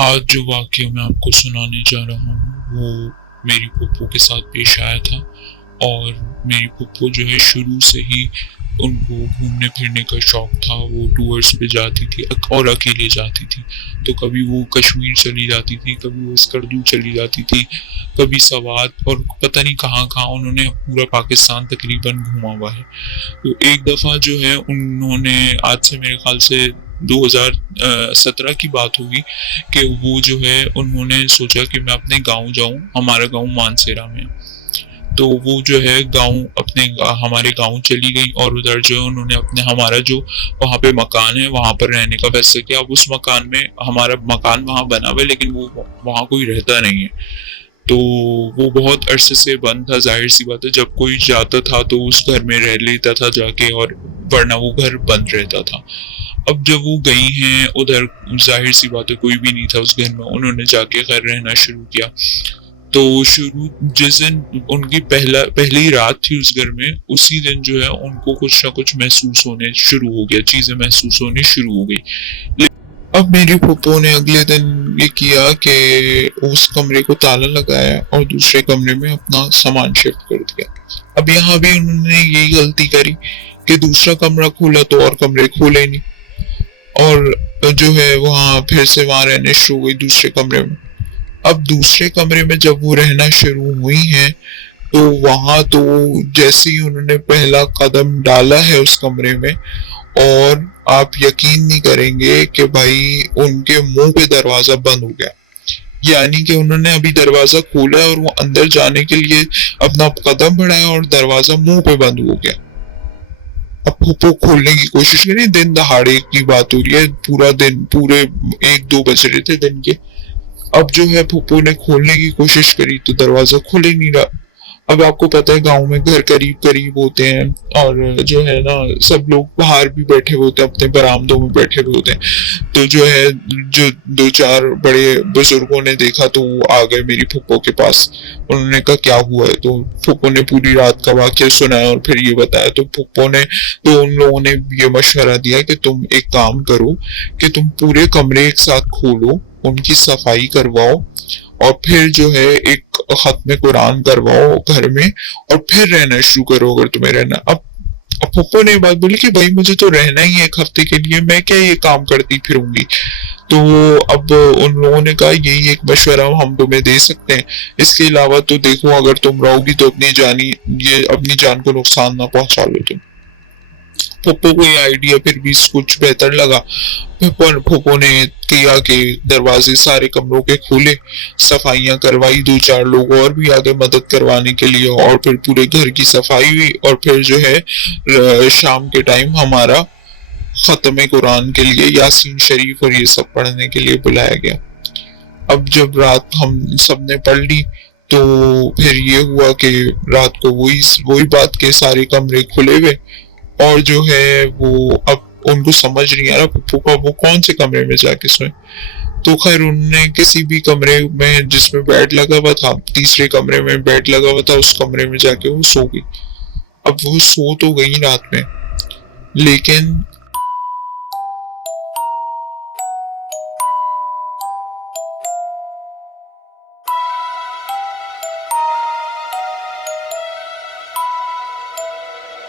आज जो वाक़या मैं आपको सुनाने जा रहा हूँ वो मेरी फूफो के साथ पेश आया था। और मेरी फूफो जो है शुरू से ही उनको घूमने फिरने का शौक था। वो टूर्स पे जाती थी और अकेले जाती थी। तो कभी वो कश्मीर चली जाती थी, कभी वो स्कर्दू चली जाती थी, कभी सवात, और पता नहीं कहाँ कहाँ उन्होंने पूरा पाकिस्तान तकरीबन घूमा हुआ है। तो एक दफ़ा जो है उन्होंने, आज से मेरे ख्याल से 2017 की बात होगी, कि वो जो है उन्होंने सोचा कि मैं अपने गांव जाऊं। हमारा गांव मानसेरा में। तो वो जो है गांव अपने हमारे गांव चली गई, और उधर जो है उन्होंने अपने हमारा जो वहाँ पे मकान है वहाँ पर रहने का फैसला किया। अब उस मकान में, हमारा मकान वहाँ बना हुआ है लेकिन वो वहाँ कोई रहता नहीं है। तो वो बहुत अरसे से बंद था। जाहिर सी बात है, जब कोई जाता था तो उस घर में रह लेता था जाके, और वरना वो घर बंद रहता था। अब जब वो गई हैं उधर, जाहिर सी बात है कोई भी नहीं था उस घर में, उन्होंने जाके घर रहना शुरू किया। तो शुरू जिस दिन उनकी पहली रात थी उस घर में, उसी दिन जो है उनको कुछ ना कुछ महसूस होने शुरू हो गया, चीजें महसूस होनी शुरू हो गई। अब मेरी फूफो ने अगले दिन ये किया कि उस कमरे को ताला लगाया और दूसरे कमरे में अपना सामान शिफ्ट कर दिया। अब यहाँ भी उन्होंने यही गलती करी कि दूसरा कमरा खोला तो और कमरे खोले नहीं, और जो है वहां फिर से वहां रहने शुरू हुई दूसरे कमरे में। अब दूसरे कमरे में जब वो रहना शुरू हुई हैं, तो वहां तो जैसे ही उन्होंने पहला कदम डाला है उस कमरे में, और आप यकीन नहीं करेंगे कि भाई उनके मुंह पे दरवाजा बंद हो गया। यानी कि उन्होंने अभी दरवाजा खोला और वो अंदर जाने के लिए अपना कदम बढ़ाया और दरवाजा मुंह पे बंद हो गया। अब फूफो खोलने की कोशिश करी, दिन दहाड़े की बात हो रही है, पूरा दिन, पूरे 1-2 बज रहे थे दिन के। अब जो है फूफो ने खोलने की कोशिश करी तो दरवाजा खुल ही नहीं रहा। अब आपको पता है गांव में घर करीब करीब होते हैं, और जो है ना सब लोग बाहर भी बैठे हुए होते हैं, अपने बरामदों में बैठे हुए होते हैं। तो जो है, जो 2-4 बड़े बुजुर्गों ने देखा तो वो आ गए मेरी फूफो के पास। उन्होंने कहा क्या हुआ है, तो फूफो ने पूरी रात का वाकया सुनाया और फिर ये बताया। तो फूफो ने, तो उन लोगों ने ये मशवरा दिया कि तुम एक काम करो कि तुम पूरे कमरे एक साथ खोलो, उनकी सफाई करवाओ, और फिर जो है एक खत्म कुरान करवाओ घर में, और फिर रहना शुरू करो अगर तुम्हें रहना। अब पप्पो ने बात बोली कि भाई मुझे तो रहना ही है 1 हफ्ते के लिए, मैं क्या ये काम करती फिरूंगी। तो अब उन लोगों ने कहा यही एक मशवरा हम तुम्हें दे सकते हैं, इसके अलावा तो देखो अगर तुम रहोगी तो अपनी जान को नुकसान ना पहुंचा लो तुम। पप्पो को ये आइडिया फिर भी कुछ बेहतर लगा। पप्पो ने किया कि दरवाजे सारे कमरों के खोले, सफाइयां करवाई, 2-4 लोग और भी आगे मदद करवाने के लिए, और फिर पूरे घर की सफाई हुई, और फिर जो है शाम के टाइम हमारा खत्म कुरान के लिए यासीन शरीफ और ये सब पढ़ने के लिए बुलाया गया। अब जब रात हम सब ने पढ़ ली तो फिर ये हुआ कि रात को वही वही बात के सारे कमरे खुले हुए, और जो है वो अब उनको समझ नहीं आ रहा पप्पू का वो कौन से कमरे में जाके सोए। तो खैर उनने किसी भी कमरे में जिसमें बेड लगा हुआ था, तीसरे कमरे में बेड लगा हुआ था, उस कमरे में जाके वो सो गई। अब वो सो तो गई रात में, लेकिन